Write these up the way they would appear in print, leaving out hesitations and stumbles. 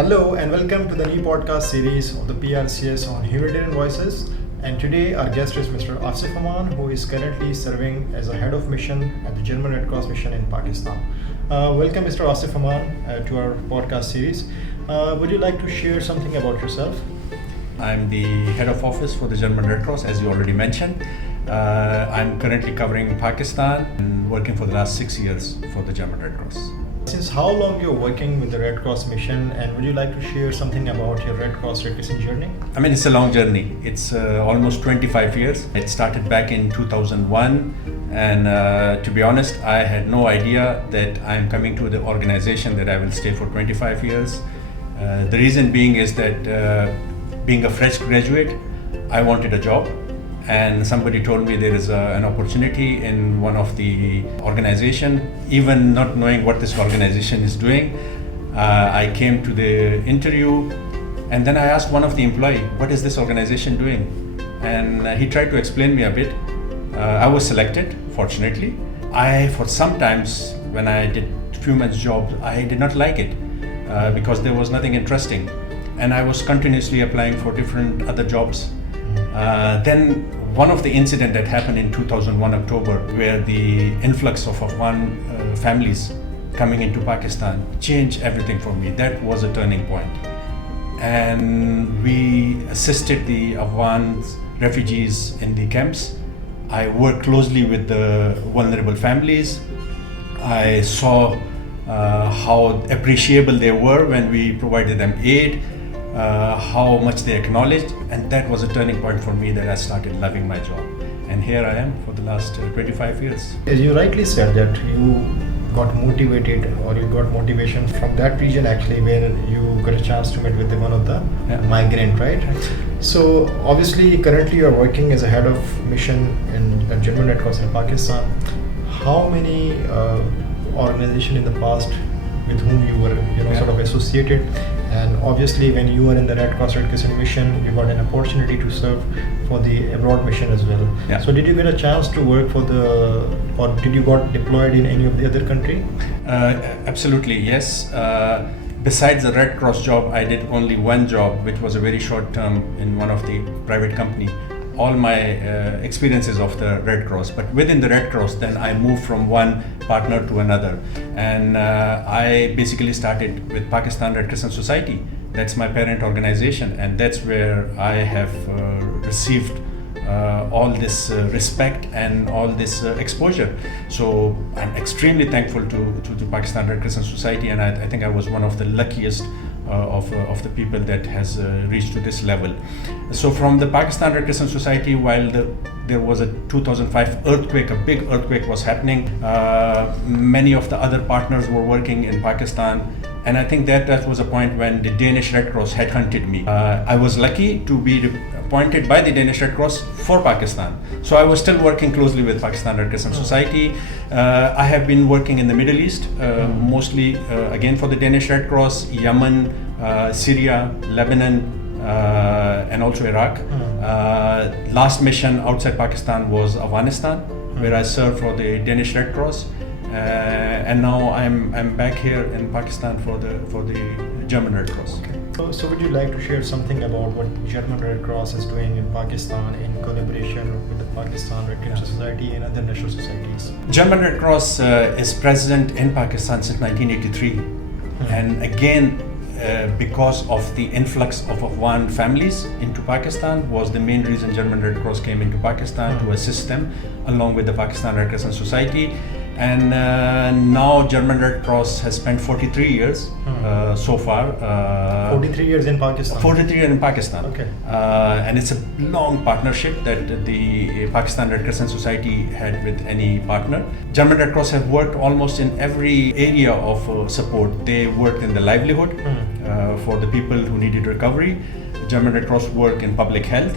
Hello and welcome to the new podcast series of the PRCS on Humanitarian Voices. And today our guest is Mr. Asif Aman, who is currently serving as a head of mission at the German Red Cross mission in Pakistan. Welcome, Mr. Asif Aman, to our podcast series. Would you like to share something about yourself? I'm the head of office for the German Red Cross, as you already mentioned. I'm currently covering Pakistan and working for the last 6 years for the German Red Cross. Since how long you're working with the Red Cross mission, and would you like to share something about your Red Cross Red Crescent journey? I mean, it's a long journey. It's almost 25 years. It started back in 2001, and to be honest, I had no idea that I'm coming to the organization that I will stay for 25 years. The reason being is that being a fresh graduate, I wanted a job. And somebody told me there is an opportunity in one of the organization, even not knowing what this organization is doing. I came to the interview and then I asked one of the employee, what is this organization doing? And he tried to explain me a bit. I was selected, fortunately. For sometimes when I did few months job, I did not like it because there was nothing interesting. And I was continuously applying for different other jobs. Then one of the incident that happened in 2001 October, where the influx of Afghan families coming into Pakistan changed everything for me. That was a turning point. And we assisted the Afghan refugees in the camps. I worked closely with the vulnerable families. I saw how appreciable they were when we provided them aid. How much they acknowledged, and that was a turning point for me that I started loving my job. And here I am for the last 25 years. As you rightly said that you got motivated or you got motivation from that region actually where you got a chance to meet with one of the migrant, right? So obviously currently you are working as a head of mission in the German Red Cross in Pakistan. How many organizations in the past with whom you were sort of associated? And obviously when you were in the Red Cross Red Crescent mission, you got an opportunity to serve for the abroad mission as well. Yeah. So did you get a chance to work or did you got deployed in any of the other country? Absolutely, yes. Besides the Red Cross job, I did only one job, which was a very short term in one of the private company. All my experiences of the Red Cross, but within the Red Cross, then I moved from one partner to another, and I basically started with Pakistan Red Crescent Society. That's my parent organization, and that's where I have received all this respect and all this exposure. So I'm extremely thankful to Pakistan Red Crescent Society, and I think I was one of the luckiest of the people that has reached to this level. So from the Pakistan Red Crescent Society, while there was a 2005 earthquake, a big earthquake was happening, many of the other partners were working in Pakistan, and I think that was a point when the Danish Red Cross headhunted me. I was lucky to be appointed by the Danish Red Cross for Pakistan. So I was still working closely with Pakistan Red Crescent Society. I have been working in the Middle East, mostly again for the Danish Red Cross, Yemen, Syria, Lebanon, and also Iraq. Last mission outside Pakistan was Afghanistan, where I served for the Danish Red Cross. And now I'm back here in Pakistan for the German Red Cross. Okay. So would you like to share something about what German Red Cross is doing in Pakistan in collaboration with the Pakistan Red Crescent Society and other national societies? German Red Cross is present in Pakistan since 1983, and again because of the influx of Afghan families into Pakistan was the main reason German Red Cross came into Pakistan to assist them along with the Pakistan Red Crescent Society. And now German Red Cross has spent 43 years so far. 43 years in Pakistan? 43 years in Pakistan. Okay. And it's a long partnership that the Pakistan Red Crescent Society had with any partner. German Red Cross have worked almost in every area of support. They worked in the livelihood for the people who needed recovery. German Red Cross worked in public health.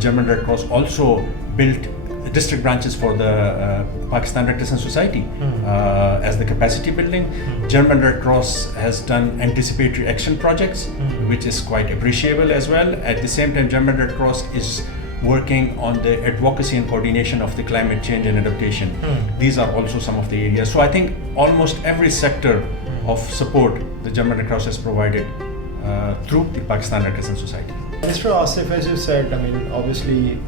German Red Cross also built district branches for the Pakistan Red Crescent Society as the capacity building. German Red Cross has done anticipatory action projects, which is quite appreciable as well. At the same time, German Red Cross is working on the advocacy and coordination of the climate change and adaptation. These are also some of the areas. So I think almost every sector of support the German Red Cross has provided through the Pakistan Red Crescent Society. Mr. Asif, as you said, I mean, obviously,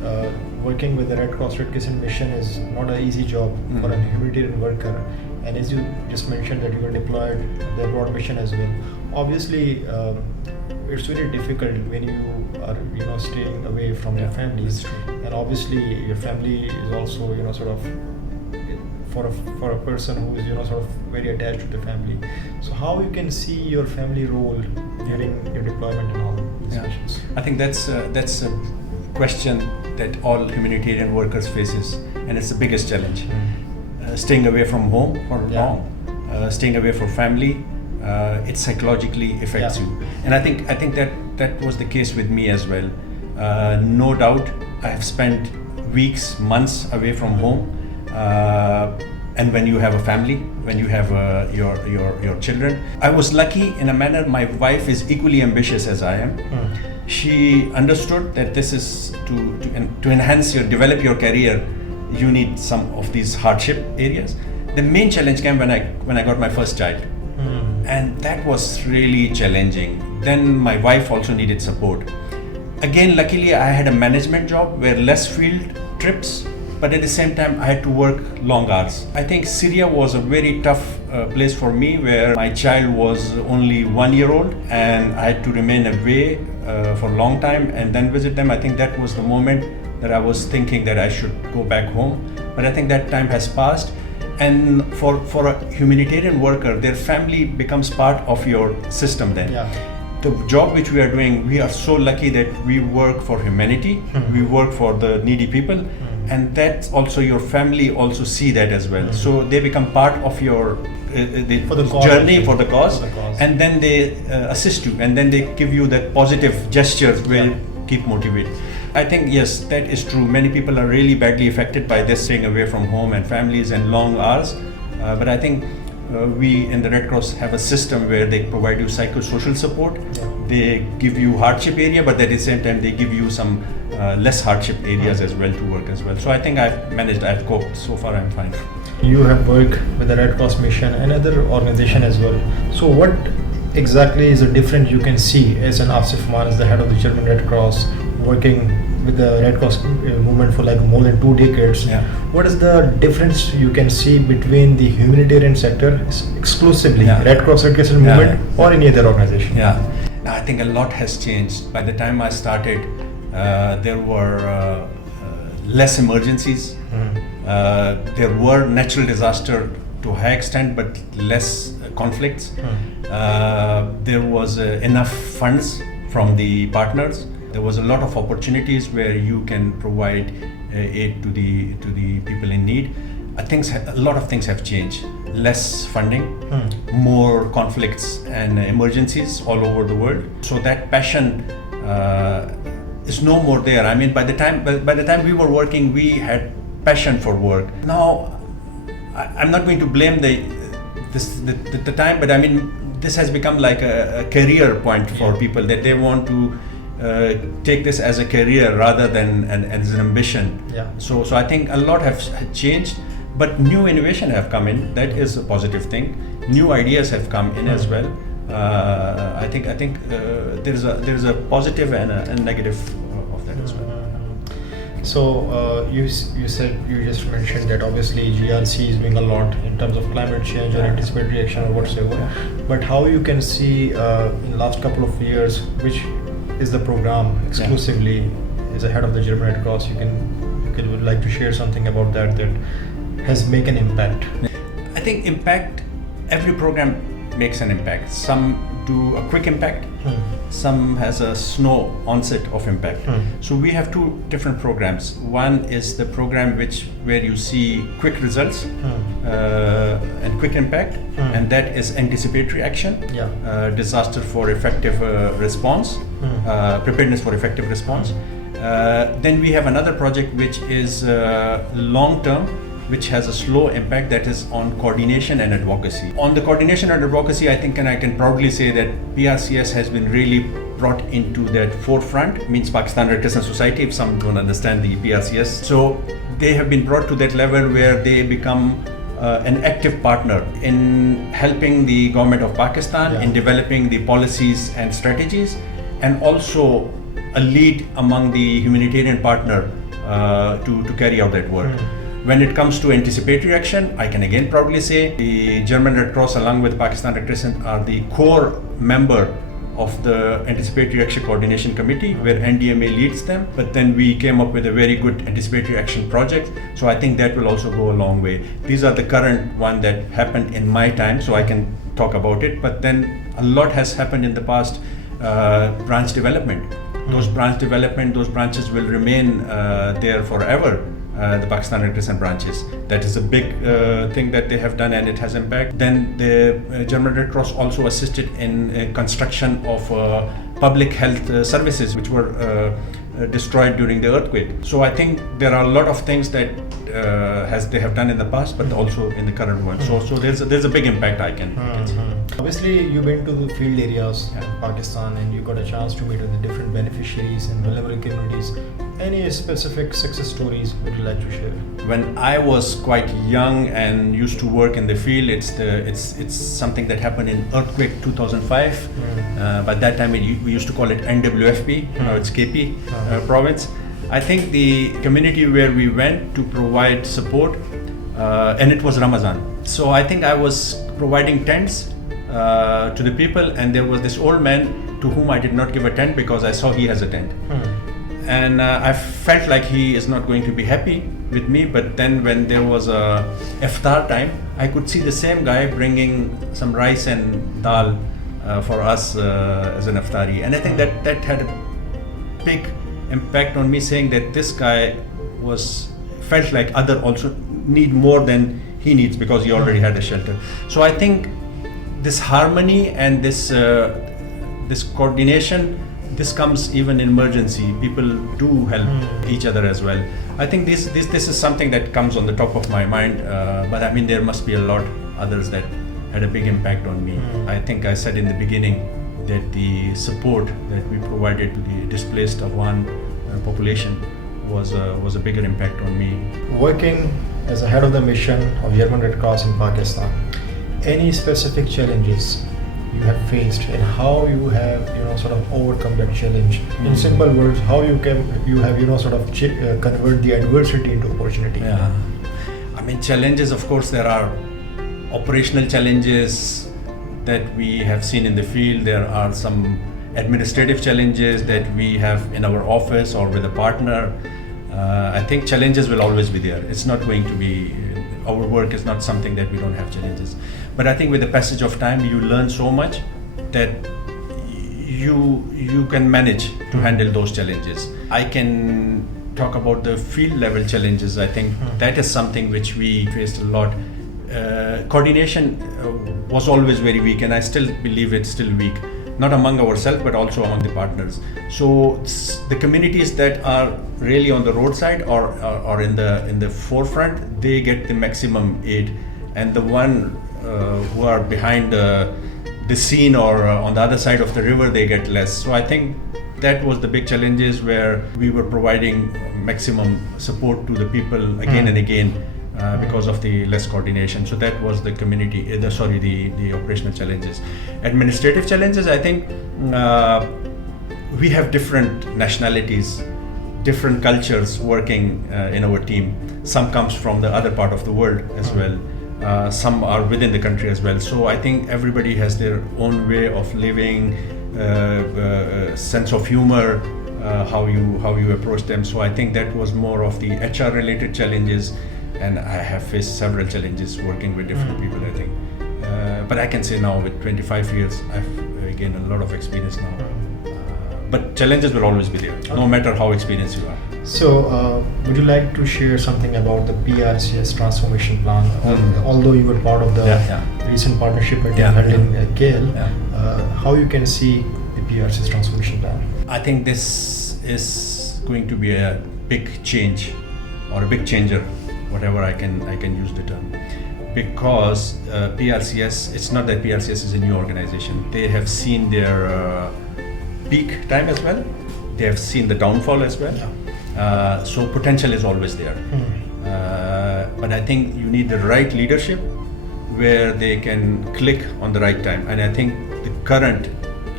working with the Red Crescent mission is not an easy job for a humanitarian worker. And as you just mentioned that you were deployed the abroad mission as well. Obviously, it's very difficult when you are, staying away from your families. And obviously, your family is also, sort of for a person who is, sort of very attached to the family. So how you can see your family role during your deployment and all these missions? I think that's a question that all humanitarian workers faces, and it's the biggest challenge. Staying away from home for long, staying away from family, it psychologically affects you. And I think that was the case with me as well. No doubt, I have spent weeks, months away from home. And when you have a family, when you have your children, I was lucky in a manner. My wife is equally ambitious as I am. She understood that this is to enhance develop your career. You need some of these hardship areas. The main challenge came when I got my first child, and that was really challenging. Then my wife also needed support. Again, luckily I had a management job where less field trips, but at the same time I had to work long hours. I think Syria was a very tough place for me, where my child was only 1 year old and I had to remain away for a long time and then visit them. I think that was the moment that I was thinking that I should go back home. But I think that time has passed. And for a humanitarian worker, their family becomes part of your system then. The job which we are doing, we are so lucky that we work for humanity, we work for the needy people, and that also your family also see that as well. So they become part of your journey for the cause, and then they assist you, and then they give you that positive gestures where you keep motivated. I think yes, that is true. Many people are really badly affected by this, staying away from home and families and long hours. But I think we in the Red Cross have a system where they provide you psychosocial support. They give you hardship area, but at the same time they give you some less hardship areas as well to work as well. So I think I've coped. So far I'm fine. You have worked with the Red Cross mission and other organization as well. So what exactly is the difference you can see as an Asif Aman, as the head of the German Red Cross, working with the Red Cross movement for like more than 2 decades? What is the difference you can see between the humanitarian sector exclusively, Red Cross Red Crescent movement, or any other organization? I think a lot has changed. By the time I started, there were less emergencies. There were natural disaster to a high extent, but less conflicts. There was enough funds from the partners. There was a lot of opportunities where you can provide aid to the people in need. A lot of things have changed. Less funding, more conflicts and emergencies all over the world. So that passion is no more there. I mean, by the time we were working, we had passion for work. Now, I'm not going to blame the time, but I mean, this has become like a career point for people, that they want to take this as a career rather than as an ambition. So I think a lot have changed, but new innovation have come in. That is a positive thing. New ideas have come in as well. I think there's a positive and a negative of that as well. So you just mentioned that obviously GRC is doing a lot in terms of climate change or anticipatory action or whatsoever. But how you can see in the last couple of years, which is the program exclusively is ahead of the German Red Cross, you would like to share something about that has made an impact? I think impact, every program makes an impact. Some do a quick impact, some has a slow onset of impact. So we have 2 different programs. One is the program where you see quick results and quick impact, and that is anticipatory action, disaster for effective response, preparedness for effective response. Then we have another project which is long term, which has a slow impact, that is on coordination and advocacy. On the coordination and advocacy, I think, and I can proudly say that PRCS has been really brought into that forefront, means Pakistan Red Crescent Society, if some don't understand the PRCS. So they have been brought to that level where they become an active partner in helping the government of Pakistan in developing the policies and strategies, and also a lead among the humanitarian partner to carry out that work. When it comes to anticipatory action, I can again proudly say the German Red Cross along with Pakistan Red Crescent are the core member of the Anticipatory Action Coordination Committee, where NDMA leads them. But then we came up with a very good anticipatory action project. So I think that will also go a long way. These are the current one that happened in my time, so I can talk about it. But then a lot has happened in the past. Branch development. Those branches will remain there forever. The Pakistan Red Crescent branches. That is a big thing that they have done, and it has impact. Then the German Red Cross also assisted in construction of public health services which were destroyed during the earthquake. So I think there are a lot of things that they have done in the past, but also in the current one. So there's a big impact I can see. Obviously, you've been to the field areas in Pakistan, and you got a chance to meet with the different beneficiaries and vulnerable communities. Any specific success stories would you like to share? When I was quite young and used to work in the field, it's something that happened in earthquake 2005. By that time, we used to call it NWFP. Now it's KP province. I think the community where we went to provide support, and it was Ramadan. So I think I was providing tents to the people, and there was this old man to whom I did not give a tent because I saw he has a tent. And I felt like he is not going to be happy with me. But then when there was a iftar time, I could see the same guy bringing some rice and dal for us as an iftari. And I think that had a big impact on me, saying that this guy felt like other also need more than he needs because he already had a shelter. So I think this harmony and this coordination, this comes even in emergency. People do help each other as well. I think this is something that comes on the top of my mind. But I mean, there must be a lot others that had a big impact on me. I think I said in the beginning that the support that we provided to the displaced Afghan population was a bigger impact on me. Working as a head of the mission of German Red Cross in Pakistan, any specific challenges you have faced, and how you have sort of overcome that challenge? In simple words, how you have sort of convert the adversity into opportunity? Yeah, I mean, challenges, of course there are operational challenges that we have seen in the field. There are some administrative challenges that we have in our office or with a partner. I think challenges will always be there. It's not going to be, our work is not something that we don't have challenges. But I think with the passage of time, you learn so much that you can manage to handle those challenges. I can talk about the field level challenges. I think that is something which we faced a lot. Coordination was always very weak, and I still believe it's still weak. Not among ourselves, but also among the partners. So the communities that are really on the roadside or in the forefront, they get the maximum aid, and the one who are behind the scene or on the other side of the river, they get less. So I think that was the big challenges, where we were providing maximum support to the people again and again. Because of the less coordination. So that was the the operational challenges. Administrative challenges, I think we have different nationalities, different cultures working in our team. Some comes from the other part of the world as well. Some are within the country as well. So I think everybody has their own way of living, sense of humor, how you approach them. So I think that was more of the HR related challenges. And I have faced several challenges working with different people, I think. But I can say now with 25 years, I've gained a lot of experience now. But challenges will always be there, no matter how experienced you are. So, would you like to share something about the PRCS transformation plan? Although you were part of the recent partnership meeting held in KL, how you can see the PRCS transformation plan? I think this is going to be a big change or a big changer, whatever I can use the term, because PRCS, it's not that PRCS is a new organization. They have seen their peak time as well. They have seen the downfall as well. So potential is always there. but I think you need the right leadership where they can click on the right time. And I think the current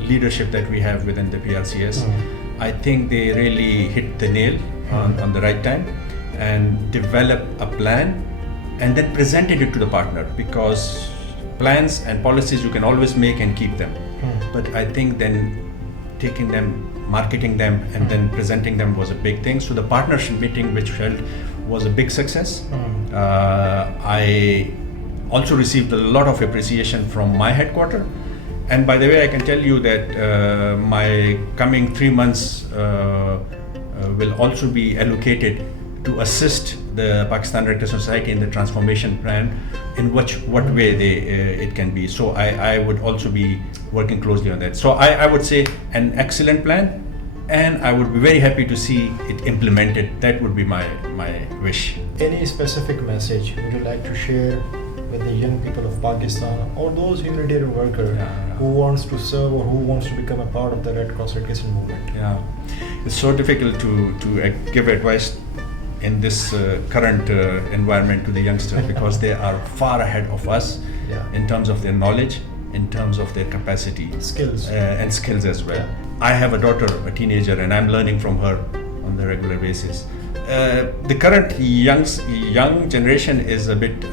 leadership that we have within the PRCS, I think they really hit the nail on the right time and develop a plan and then presented it to the partner, because plans and policies you can always make and keep them. But I think then taking them, marketing them, and then presenting them was a big thing. So the partnership meeting which held was a big success. I also received a lot of appreciation from my headquarters. And by the way, I can tell you that my coming 3 months will also be allocated to assist the Pakistan Red Crescent Society in the transformation plan, in what way it can be. So I would also be working closely on that. So I would say an excellent plan, and I would be very happy to see it implemented. That would be my wish. Any specific message would you like to share with the young people of Pakistan, or those humanitarian workers who wants to serve or who wants to become a part of the Red Cross Red Crescent movement? Yeah, it's so difficult to give advice in this current environment to the youngsters, because they are far ahead of us in terms of their knowledge, in terms of their capacity, skills and skills as well. I have a daughter, a teenager, and I'm learning from her on the regular basis. The current young generation is a bit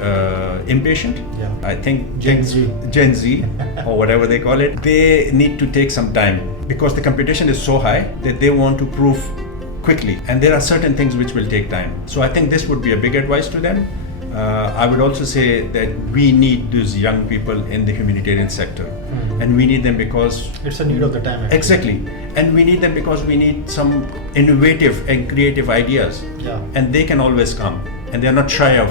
impatient. I think Gen Z or whatever they call it, they need to take some time, because the competition is so high that they want to prove quickly, and there are certain things which will take time. So I think this would be a big advice to them. I would also say that we need these young people in the humanitarian sector, and we need them because it's a need of the time. Actually. Exactly, and we need them because we need some innovative and creative ideas, and they can always come, and they are not shy of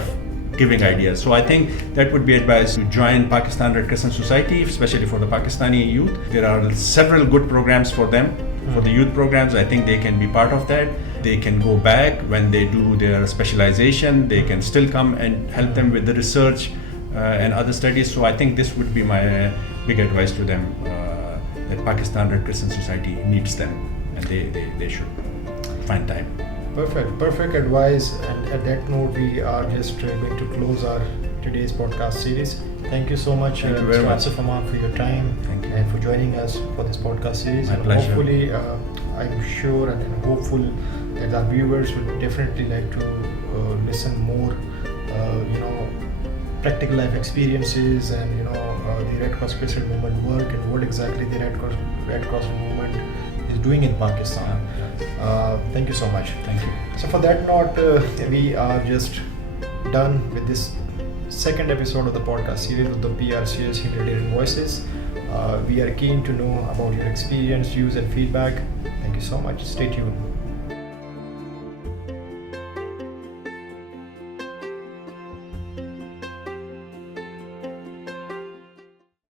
giving ideas. So I think that would be advice to join Pakistan Red Crescent Society, especially for the Pakistani youth. There are several good programs for them. For the youth programs, I think they can be part of that. They can go back when they do their specialization. They can still come and help them with the research and other studies. So I think this would be my big advice to them, that Pakistan Red Crescent Society needs them, and they should find time. Perfect advice. And at that note, we are just going to close our today's podcast series. Thank you so much, Mr. Asif Aman, for your time and for joining us for this podcast series. My pleasure. Hopefully, I'm sure and hopeful that our viewers would definitely like to listen more, practical life experiences, and the Red Cross Crescent movement work, and what exactly the Red Cross movement is doing in Pakistan. Thank you so much. Thank you. So for that note, we are just done with this second episode of the podcast series of the PRCS Humanitarian Voices. We are keen to know about your experience, views, and feedback. Thank you so much. Stay tuned.